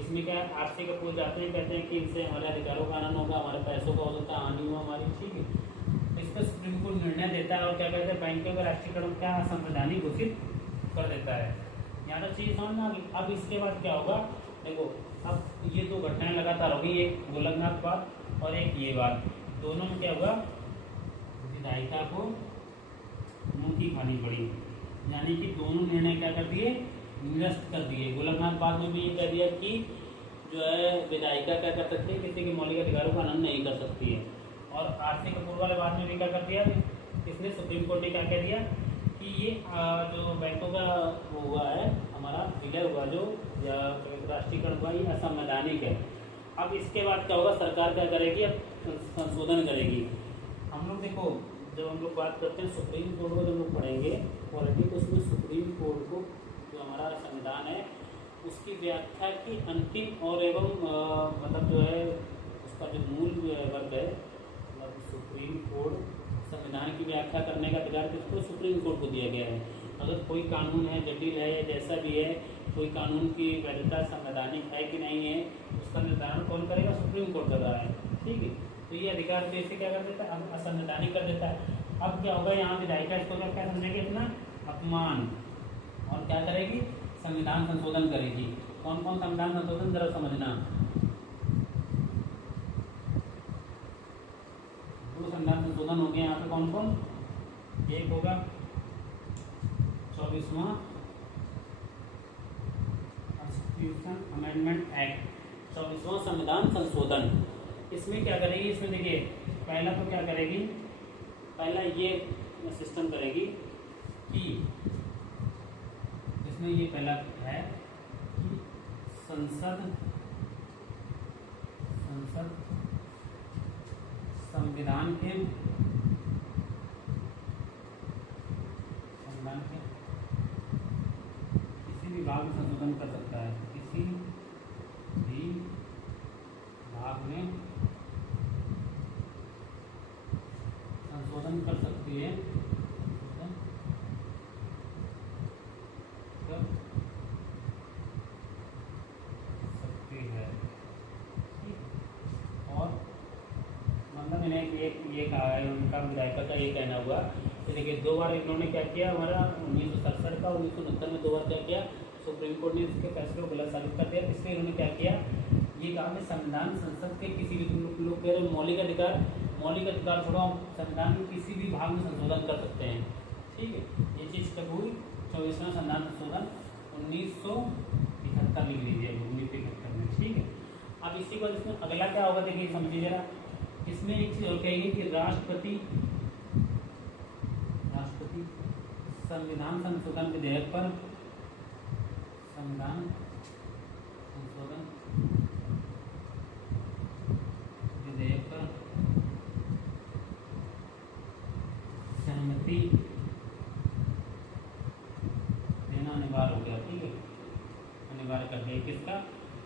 इसमें क्या है, आरसी कपूर जाते हैं, कहते हैं कि इनसे हमारे अधिकारों का हनन होगा, हमारे पैसों का हो सकता है हानि हो हमारी। ठीक है, इस पर सुप्रीम कोर्ट निर्णय देता है और क्या कहते हैं, बैंकों का राष्ट्रीयकरण क्या असंवैधानिक घोषित कर देता है। यहाँ तक चीज समझ में आ गई। अब इसके बाद क्या होगा, देखो अब ये दो घटनाएं लगातार होगी, एक गोलकनाथ बात और एक ये बात, दोनों में क्या होगा, विधायिका को मुंह की खानी पड़ी, यानी कि दोनों निर्णय क्या कर दिए, निरस्त कर दिए। गोलकनाथ बाग में भी ये कह दिया कि जो है विधायिका क्या कर सकती है, किसी के मौलिक अधिकारों का हनन नहीं कर सकती है। और आरसी कपूर वाले बात में भी क्या कर दिया, इसने सुप्रीम कोर्ट ने क्या कह दिया कि ये जो बैंकों का हुआ है हमारा विलय हुआ जो या राष्ट्रीयकरण हुआ, ये असंवैधानिक है। अब इसके बाद क्या होगा, सरकार क्या करेगी, अब संशोधन करेगी। हम लोग देखो जब हम लोग बात करते हैं सुप्रीम कोर्ट को, जब लोग पढ़ेंगे पॉलिटी, तो उसमें सुप्रीम कोर्ट को जो हमारा संविधान है उसकी व्याख्या की अंतिम और एवं मतलब जो है उसका जो मूल वर्ग है, मतलब सुप्रीम कोर्ट संविधान की व्याख्या करने का अधिकार किसको, सुप्रीम कोर्ट को दिया गया है। अगर कोई कानून है, जटिल है या जैसा भी है, कोई कानून की वैधता संवैधानिक है कि नहीं है, उसका निर्धारण कौन करेगा, सुप्रीम कोर्ट कर रहा है। ठीक है, तो ये अधिकार जैसे क्या कर देता है, असंवैधानिक कर देता है। अब क्या होगा, यहाँ विधायिका इसको क्या समझेगी, अपना अपमान, और क्या करेगी, संविधान संशोधन करेगी। कौन कौन संविधान संशोधन जरा समझना, दो संविधान संशोधन हो गए यहाँ पे, कौन कौन, एक होगा 24वां कॉन्स्टिट्यूशन अमेंडमेंट एक्ट, 24वां संविधान संशोधन। इसमें क्या करेगी, इसमें देखिए पहला तो क्या करेगी, पहला ये सिस्टम करेगी कि इसमें ये पहला है कि संसद संविधान के किसी भी भाग में संशोधन कर सकता है, किसी भी भाग में संशोधन कर सकती है, कर सकती है। और मतलब मैंने ये कहा है, उनका विधायिका का ये कहना हुआ कि देखिए दो बार इन्होंने क्या किया, हमारा 1967 का 1969 में दो बार क्या किया, सुप्रीम कोर्ट ने इसके फैसले को गलत साबित कर दिया। इसलिए इन्होंने क्या किया, ये कहा कि संविधान संसद के किसी भी, लोग कह रहे मौलिक अधिकार छोड़ो, संविधान के किसी भी भाग में संशोधन कर सकते हैं। ठीक है, ये चीज़ कब हुई, 24वां संविधान संशोधन 1971 लिख लीजिए, 1971 में। ठीक है, अब इसी को इसमें अगला क्या होगा, देखिए समझिए जरा, इसमें एक चीज और कहेगी कि राष्ट्रपति संविधान संशोधन विधेयक पर, संविधान संशोधन विधेयक पर सहमति देना अनिवार्य हो गया। ठीक है, अनिवार्य कर दिया किसका,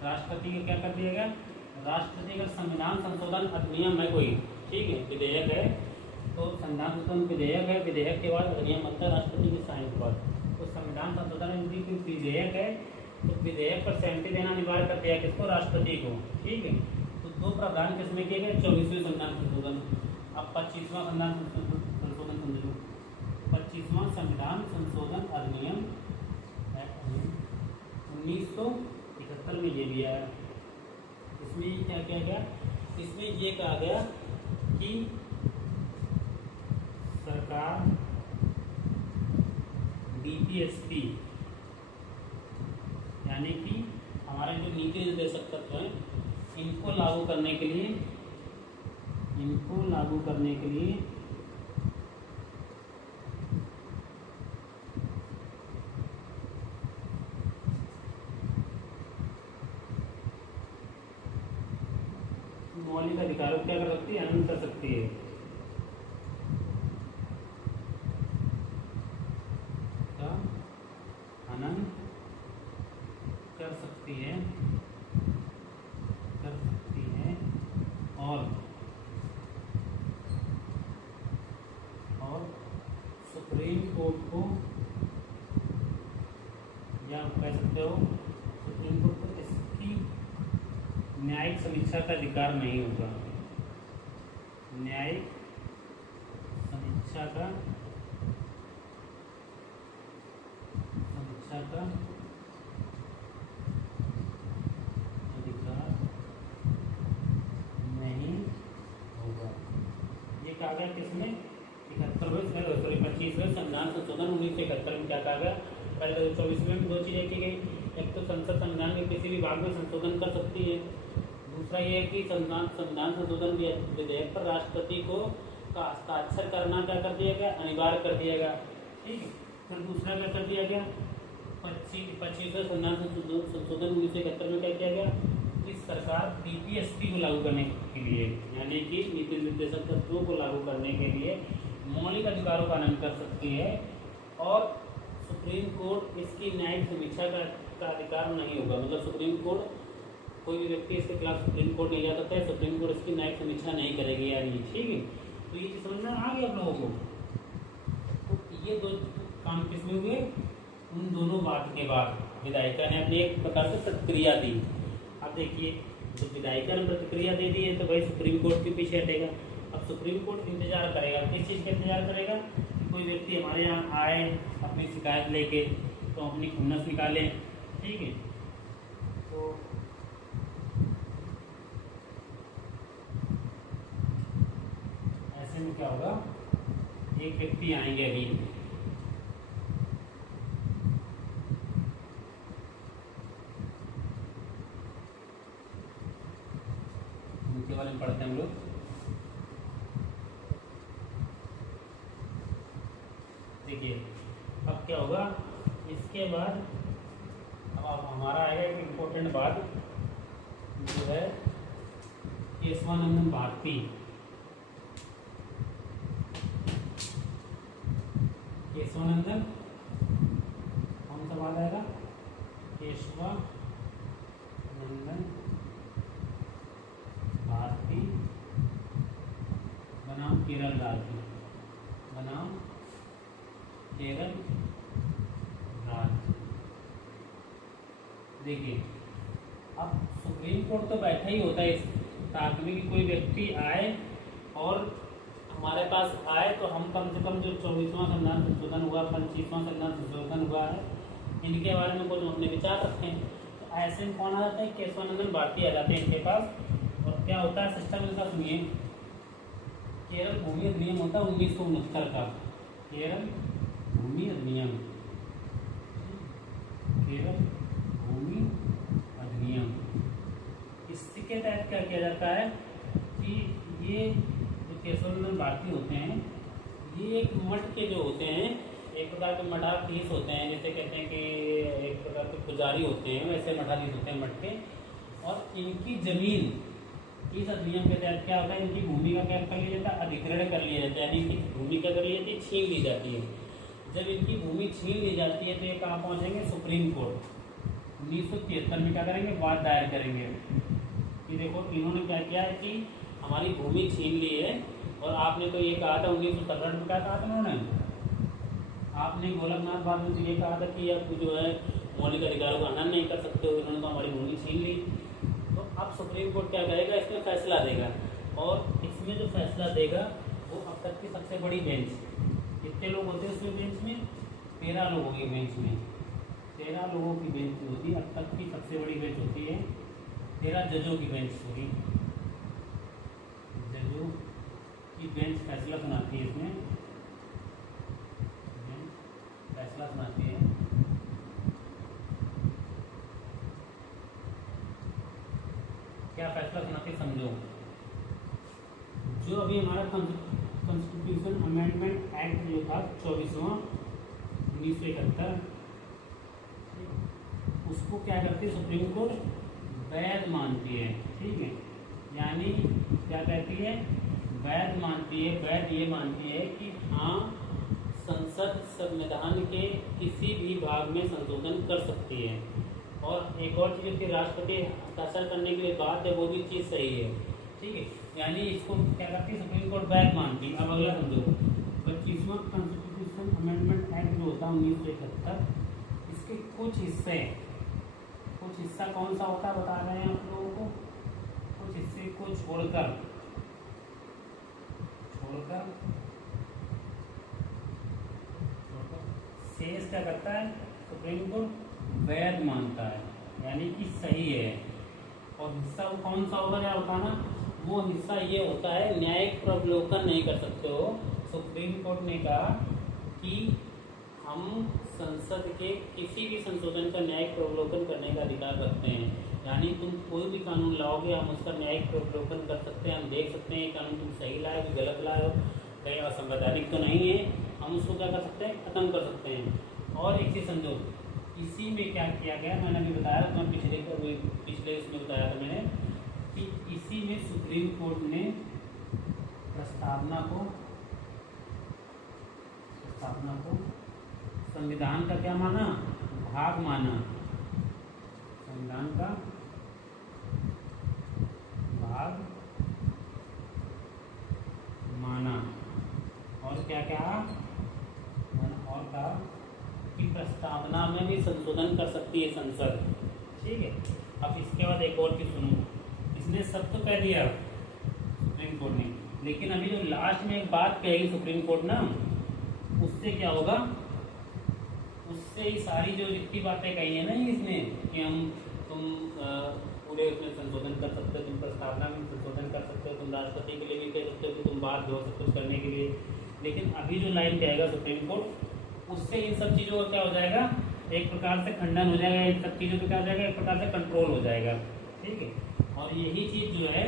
राष्ट्रपति का क्या कर दिया गया, राष्ट्रपति का संविधान संशोधन अधिनियम है कोई, ठीक है, विधेयक है, तो संविधान संशोधन विधेयक है, विधेयक के बाद अधिनियम बनता है राष्ट्रपति की साइन के बाद। तो संविधान संशोधन यदि कोई विधेयक है तो विधेयक पर सहमति देना अनिवार्य कर दिया किसको, राष्ट्रपति को। ठीक है, तो दो प्रावधान किसमें किए गए, 24वें संविधान संशोधन। अब 25वां संविधान संशोधन समझ लो, 25वां संविधान संशोधन अधिनियम 1971 में ये दिया है। इसमें क्या किया गया, इसमें ये कहा गया कि सरकार बीपीएसपी यानी कि हमारे जो नीति निर्देशक तत्व हैं इनको लागू करने के लिए मौलिक अधिकारों क्या कर सकती है, हनन कर सकती है। हनन कर सकती है और सुप्रीम कोर्ट को, या कह सकते हो सुप्रीम कोर्ट को इसकी न्यायिक समीक्षा का अधिकार नहीं होगा। न्यायिक समीक्षा का अधिकार नहीं होगा। ये कहा गया किसमें, 25वें संविधान संशोधन 1971 में क्या कहा गया। पहले 24वें में दो चीजें की गई, एक तो संसद संविधान के किसी भी भाग में संशोधन कर सकती है, दूसरा ये है कि संविधान संशोधन विधेयक पर राष्ट्रपति को का हस्ताक्षर करना क्या कर दिया गया, अनिवार्य कर दिया गया। ठीक है, फिर दूसरा क्या कर दिया गया, 25वें संविधान संशोधन 1971 में क्या किया गया कि सरकार बीपीएसपी को लागू करने के लिए, यानी कि नीति निर्देशक तत्वों को लागू करने के लिए मौलिक अधिकारों का हनन कर सकती है और सुप्रीम कोर्ट इसकी न्यायिक समीक्षा का अधिकार नहीं होगा। मतलब सुप्रीम कोर्ट, कोई भी व्यक्ति इसके खिलाफ सुप्रीम कोर्ट नहीं जा सकता है, सुप्रीम कोर्ट इसकी न्यायिक समीक्षा नहीं करेगी यार ये। ठीक है, तो ये चीज समझ में आ गया आप लोगों को। तो ये दो काम किसमें हुए, उन दोनों बात के बाद विधायिका ने अपनी एक प्रकार से प्रतिक्रिया दी। अब देखिए, तो विधायिका ने प्रतिक्रिया दे दी है तो भाई सुप्रीम कोर्ट के पीछे हटेगा। अब सुप्रीम कोर्ट इंतजार करेगा, किस चीज़ का इंतजार करेगा, कोई व्यक्ति हमारे यहाँ आए अपनी शिकायत लेके तो अपनी खुन्नस निकालें। ठीक है, तो ऐसे में क्या होगा, एक व्यक्ति आएंगे अभी, उनके बारे में पढ़ते हैं हम लोग। देखिए अब क्या होगा, इसके बाद अब हमारा आएगा एक इम्पोर्टेंट बात जो है केशवानंदन भारती। केशवानंदन कौन सा बात आएगा, केशवानंदन भारती बनाम केरल राज्य, बनाम केरल राज्य। देखिए अब सुप्रीम कोर्ट तो बैठा ही होता है इस ताक में कि कोई व्यक्ति आए और हमारे पास आए तो हम कम से कम जो 24वां संविधान संशोधन हुआ, 25वां संविधान संशोधन हुआ है, इनके बारे में कुछ अपने विचार रखें। तो ऐसे में कौन आ जाता है, केशवानंदन भारती आ जाते हैं इनके पास। और क्या होता है सिस्टम इनका, सुनिए। केरल भूमि अधिनियम होता है 1969 का, केरल भूमि अधिनियम, केरल भूमि अधिनियम। इसके तहत क्या किया जाता है कि ये जो केशवानंदन भारती होते हैं, ये एक मठ के जो होते हैं, एक प्रकार के मठाधीश होते हैं, जैसे कहते हैं कि एक प्रकार के पुजारी होते हैं, वैसे मठाधीश होते हैं मठ के। और इनकी जमीन इस अधिनियम के तहत क्या होता है, इनकी भूमि का क्या कर लिया जाता है, अधिग्रहण कर लिया जाता है, यानी इनकी भूमि क्या कर ली जाती है, छीन ली जाती है। जब इनकी भूमि छीन ली जाती है तो ये कहाँ पहुँचेंगे, सुप्रीम कोर्ट। 1973 में क्या करेंगे, वाद दायर करेंगे कि देखो इन्होंने क्या किया है कि हमारी भूमि छीन ली है और आपने तो ये कहा था 1967 में, क्या कहा था उन्होंने, आपने गोलकनाथ बाद में तो ये कहा था कि आप जो है मौलिक अधिकारों का हनन नहीं कर सकते हो, इन्होंने तो हमारी भूमि छीन ली। तो अब सुप्रीम कोर्ट क्या करेगा, इसमें फैसला देगा। और इसमें जो फैसला देगा वो अब तक की सबसे बड़ी बेंच, कितने लोग होते हैं उसमें बेंच में, 13 लोगों की बेंच में, 13 लोगों की बेंच होती है, अब तक की सबसे बड़ी बेंच होती है, 13 जजों की बेंच होगी, जजों की बेंच फैसला सुनाती है इसमें। अभी हमारा कॉन्स्टिट्यूशन अमेंडमेंट एक्ट जो था 24वां 1971, उसको क्या करती है सुप्रीम कोर्ट वैध मानती है। ठीक है, यानी क्या कहती है, वैध मानती है। वैध ये मानती है कि हाँ, संसद संविधान के किसी भी भाग में संशोधन कर सकती है। और एक और चीज़ होती है, राष्ट्रपति हस्ताक्षर करने के लिए बात है, वो भी चीज़ सही है। ठीक है, यानी इसको क्या करती है सुप्रीम कोर्ट वैध मानती है। अब अगला समझो, 25वां कॉन्स्टिट्यूशन अमेंडमेंट एक्ट जो होता है 1971, इसके कुछ हिस्सा कौन सा होता है बता रहे हैं आप लोगों को, कुछ हिस्से को छोड़कर शेष क्या करता है सुप्रीम कोर्ट वैध मानता है, यानी कि सही है। और हिस्सा वो कौन सा होगा, क्या होता है ना, वो हिस्सा ये होता है न्यायिक प्रवलोकन नहीं कर सकते हो। सुप्रीम कोर्ट ने कहा कि हम संसद के किसी भी संशोधन का न्यायिक प्रवलोकन करने का अधिकार रखते हैं। यानी तुम कोई भी कानून लाओगे, हम उसका न्यायिक प्रवलोकन कर सकते हैं, हम देख सकते हैं कानून तुम सही लाए हो, गलत लाए हो, कहीं असंवैधानिक तो नहीं है, हम उसको क्या कर सकते हैं, खत्म कर सकते हैं। और एक चीज़ समझो, इसी में क्या किया गया, मैंने अभी बताया था, पिछले इसमें बताया था मैंने कि इसी में सुप्रीम कोर्ट ने प्रस्तावना को संविधान का क्या माना, भाग माना, संविधान का भाग माना। और क्या कहा, और कहा कि प्रस्तावना में भी संशोधन कर सकती है संसद। ठीक है, अब इसके बाद एक और चीज सुनो, इसने सब तो कह दिया सुप्रीम कोर्ट ने, लेकिन अभी जो लास्ट में एक बात कहेगी सुप्रीम कोर्ट ना, उससे क्या होगा, उससे ही सारी जो जितनी बातें कही है ना इसमें कि तुम पूरे उसमें संशोधन कर सकते हो, तुम प्रस्तावना में संशोधन कर सकते हो, तुम राष्ट्रपति के लिए भी कह सकते हो कि तुम बात दो सब कुछ करने के लिए। लेकिन अभी जो लाइन कहेगा सुप्रीम कोर्ट, उससे इन सब चीज़ों का क्या हो जाएगा, एक प्रकार से खंडन हो जाएगा, इन सब चीज़ों पर क्या हो जाएगा, एक प्रकार से कंट्रोल हो जाएगा। ठीक है, और यही चीज़ जो है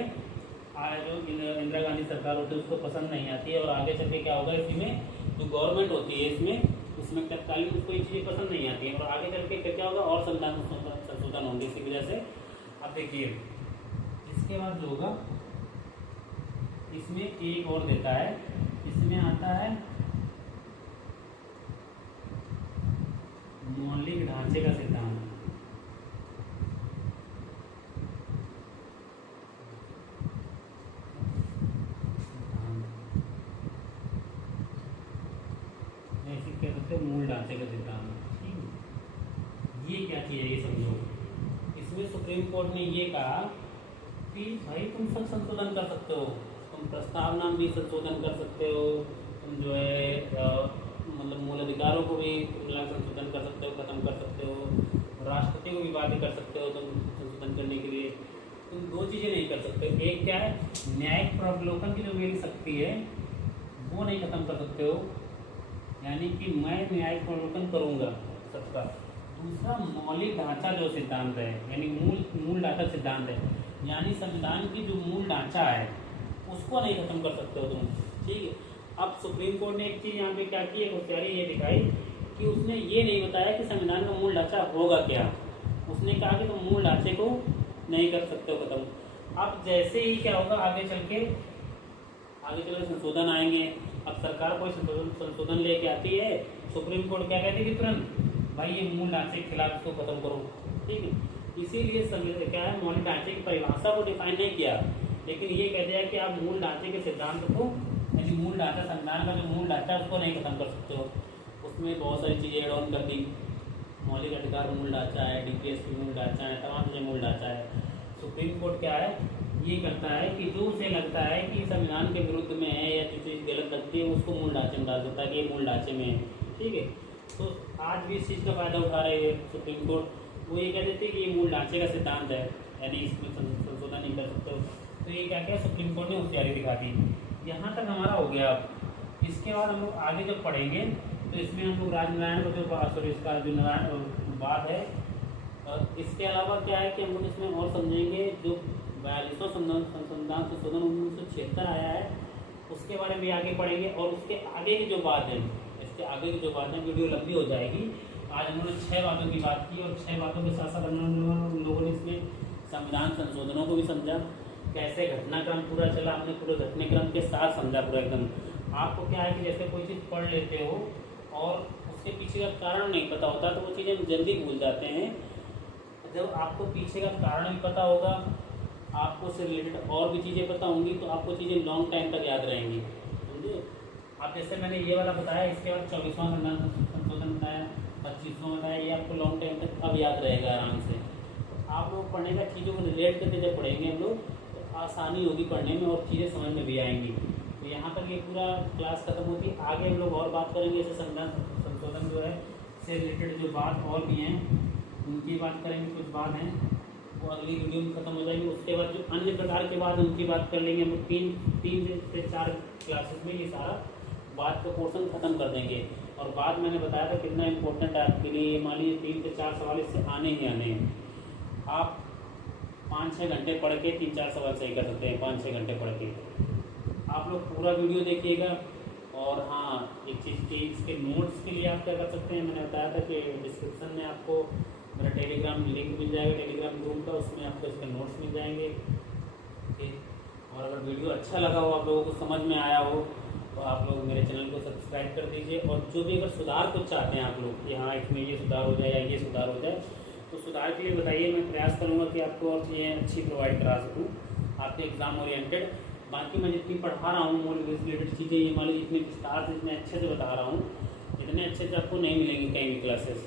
जो इंदिरा गांधी सरकार होती है उसको पसंद नहीं आती है। और आगे चल के क्या होगा, इसमें जो गवर्नमेंट होती है उसमें तत्कालीन उसको ये चीज़ें पसंद नहीं आती है, और आगे चल के क्या होगा, और संशोधन होंगे इसी वजह से। अब देखिए इसके बाद जो होगा, इसमें एक और देता है, इसमें आता है मौलिक ढांचे का सिद्धांत। कह सकते हैं मूल ढांचे का सिद्धांत। ठीक है, ये क्या चीज़ है ये समझो। इसमें सुप्रीम कोर्ट ने ये कहा कि भाई तुम सब संशोधन कर सकते हो, तुम प्रस्तावना में भी संशोधन कर सकते हो, तुम जो है मतलब मूल अधिकारों को भी संशोधन कर सकते हो, खत्म कर सकते हो, राष्ट्रपति को भी बाध्य कर सकते हो तुम संशोधन करने के लिए। तुम दो चीज़ें नहीं कर सकते, एक क्या है, न्यायिक प्रवलोकन की जो मेरी शक्ति है वो नहीं खत्म कर सकते हो, यानी कि मैं न्यायिक प्रवलोकन करूँगा सबका। दूसरा मौलिक ढांचा जो सिद्धांत है, यानी मूल ढांचा सिद्धांत है, यानी संविधान की जो मूल ढांचा है उसको नहीं खत्म कर सकते हो तुम। ठीक है, अब सुप्रीम कोर्ट ने एक चीज़ यहाँ पे क्या की, होशियारी ये दिखाई कि उसने ये नहीं बताया कि संविधान का मूल ढांचा होगा क्या। उसने कहा कि तुम मूल ढांचे को नहीं कर सकते हो खत्म। अब जैसे ही क्या होगा, आगे चल संशोधन आएंगे। अब सरकार कोई संशोधन लेके आती है, सुप्रीम कोर्ट क्या कहती है कि तुरंत भाई ये मूल ढांचे के खिलाफ इसको खत्म करो। ठीक है, इसीलिए क्या है, मौलिक ढांचे की परिभाषा को डिफाइन नहीं किया, लेकिन ये कह दिया कि आप मूल ढांचे के सिद्धांत को, यानी मूल ढांचा संविधान का जो मूल ढांचा है उसको नहीं खत्म कर सकते हो। उसमें बहुत सारी चीज़ें एड ऑन कर दी, मौलिक अधिकार मूल ढांचा है, DPS की मूल ढांचा है, तमाम चीज़ें मूल ढांचा है। सुप्रीम कोर्ट क्या है, ये करता है कि जो उसे लगता है कि संविधान के विरुद्ध में है या जो चीज़ गलत लगती है उसको मूल ढांचे में डाल देता है कि ये मूल ढांचे में है। ठीक है, तो आज भी इस चीज़ का फायदा उठा रही है सुप्रीम कोर्ट। वो ये कह देते हैं कि ये मूल ढांचे का सिद्धांत है, यानी इसमें संशोधन नहीं कर सकते हो। तो ये क्या किया, सुप्रीम कोर्ट ने होशियारी दिखा दी। यहाँ तक हमारा हो गया। अब इसके बाद हम लोग आगे जब पढ़ेंगे तो इसमें हम लोग राजनारायण को जो इसका जो बात है, इसके अलावा क्या है कि हम लोग इसमें और समझेंगे जो 42वां संविधान संशोधन 1976 आया है, उसके बारे में भी आगे पढ़ेंगे। और उसके आगे की जो बात है, इसके आगे की जो बात है, वीडियो लंबी हो जाएगी। आज हम लोगों ने 6 बातों की बात की और 6 बातों के साथ साथ हम लोगों ने इसमें संविधान संशोधनों को भी समझा, कैसे घटनाक्रम पूरा चला, हमने पूरे घटनाक्रम के साथ समझा पूरा एकदम। आपको क्या है कि जैसे कोई चीज़ पढ़ लेते हो और उसके पीछे का कारण नहीं पता होता तो वो चीज़ें हम जल्दी भूल जाते हैं। जब आपको पीछे का कारण भी पता होगा, आपको उससे रिलेटेड और भी चीज़ें पता होंगी, तो आपको चीज़ें लॉन्ग टाइम तक याद रहेंगी, समझे। आप जैसे मैंने ये वाला बताया, इसके बाद 24वां संशोधन बताया, 25वां बताया, ये आपको लॉन्ग टाइम तक अब याद रहेगा आराम से। तो आप लोग पढ़ने का चीज़ों को रिलेट करके जब पढ़ेंगे हम लोग तो आसानी होगी पढ़ने में और चीज़ें समझ में भी आएंगी। तो यहाँ पर ये पूरा क्लास खत्म होती है। आगे हम लोग और बात करेंगे, जैसे संविधान संशोधन जो है इससे रिलेटेड जो बात और भी हैं उनकी बात करेंगे। कुछ बात हैं वो अगली वीडियो में खत्म हो जाएगी। उसके बाद जो अन्य प्रकार के बाद उनकी बात कर लेंगे हम लोग। 3 से 4 क्लासेस में ये सारा बात का पोर्शन खत्म कर देंगे। और बात मैंने बताया था कितना इम्पोर्टेंट है आपके लिए। मान लीजिए 3 से 4 सवाल इससे आने ही आने हैं। आप 5-6 घंटे पढ़ के 3-4 सवाल सही कर सकते हैं। 5-6 घंटे पढ़ के आप लोग पूरा वीडियो देखिएगा। और हाँ, एक चीज़ की इसके नोट्स के लिए आप क्या कर सकते हैं, मैंने बताया था कि डिस्क्रिप्शन में आपको मेरा टेलीग्राम लिंक मिल जाएगा, टेलीग्राम ग्रुप का, उसमें आपको इसके नोट्स मिल जाएंगे। ठीक। और अगर वीडियो अच्छा लगा हो, आप लोगों को समझ में आया हो, तो आप लोग मेरे चैनल को सब्सक्राइब कर दीजिए। और जो भी अगर सुधार कुछ चाहते हैं आप लोग कि हाँ इसमें ये सुधार हो जाए या ये सुधार हो जाए, तो सुधार के लिए बताइए। मैं प्रयास करूँगा कि आपको और चीज़ें अच्छी प्रोवाइड करा सकूँ आपके एग्ज़ाम ओरिएंटेड। बाकी मैं जितनी पढ़ा रहा हूँ मूल रिलेटेड चीज़ें, ये मान लीजिए इतने विस्तार से, इतने अच्छे से बता रहा हूँ, इतने अच्छे से आपको नहीं मिलेंगी कहीं भी क्लासेस।